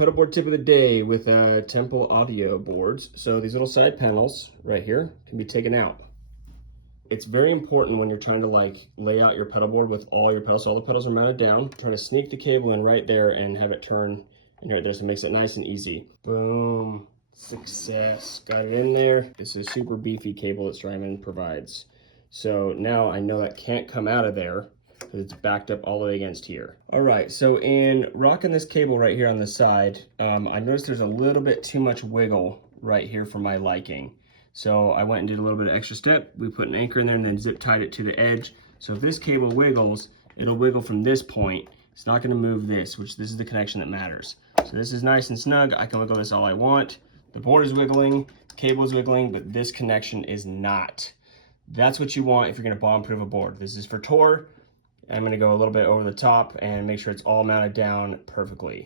Pedal board tip of the day with Temple audio boards. So these little side panels right here can be taken out. It's very important when you're trying to lay out your pedal board with all your pedals. So all the pedals are mounted down. Try to sneak the cable in right there and have it turn in right there, so it makes it nice and easy. Boom, success, got it in there. This is super beefy cable that Strymon provides. So now I know that can't come out of there because it's backed up all the way against here. All right, so in rocking this cable right here on the side, I noticed there's a little bit too much wiggle right here for my liking. So I went and did a little bit of extra step. We put an anchor in there and then zip tied it to the edge. So if this cable wiggles, it'll wiggle from this point. It's not gonna move this, which this is the connection that matters. So this is nice and snug. I can wiggle this all I want. The board is wiggling, the cable is wiggling, but this connection is not. That's what you want if you're gonna bomb-proof a board. This is for tour. I'm gonna go a little bit over the top and make sure it's all mounted down perfectly.